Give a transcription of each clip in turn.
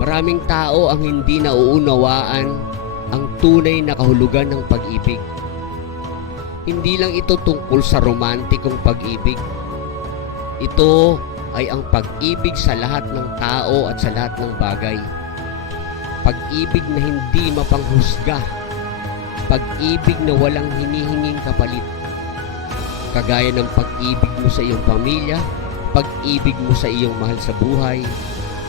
Maraming tao ang hindi nauunawaan ang tunay na kahulugan ng pag-ibig. Hindi lang ito tungkol sa romantikong pag-ibig. Ito ay ang pag-ibig sa lahat ng tao at sa lahat ng bagay. Pag-ibig na hindi mapanghusga. Pag-ibig na walang hinihinging kapalit. Kagaya ng pag-ibig mo sa iyong pamilya, pag-ibig mo sa iyong mahal sa buhay,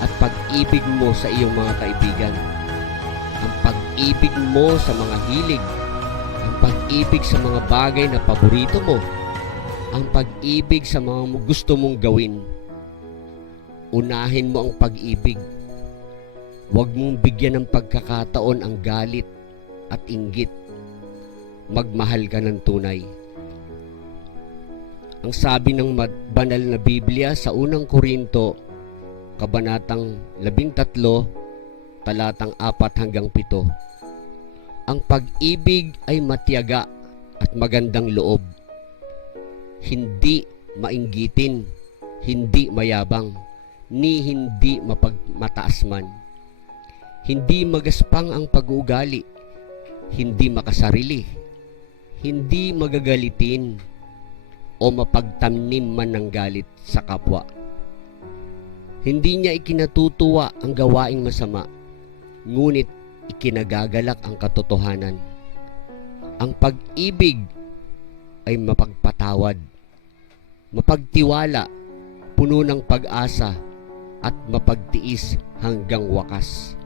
at pag-ibig mo sa iyong mga kaibigan. Ang pag-ibig mo sa mga hilig, ang pag-ibig sa mga bagay na paborito mo, ang pag-ibig sa mga gusto mong gawin. Unahin mo ang pag-ibig. Huwag mong bigyan ng pagkakataon ang galit at inggit. Magmahal ka ng tunay. Ang sabi ng banal na Biblia sa unang Korinto, Kabanatang 13, talatang 4 hanggang 7. Ang pag-ibig ay matiyaga at magandang loob. Hindi mainggitin, hindi mayabang, ni hindi mapagmataas man. Hindi magaspang ang pag-uugali, hindi makasarili, hindi magagalitin, o mapagtamnim man ng galit sa kapwa. Hindi niya ikinatutuwa ang gawaing masama, ngunit ikinagagalak ang katotohanan. Ang pag-ibig ay mapagpatawad, mapagtiwala, puno ng pag-asa, at mapagtiis hanggang wakas.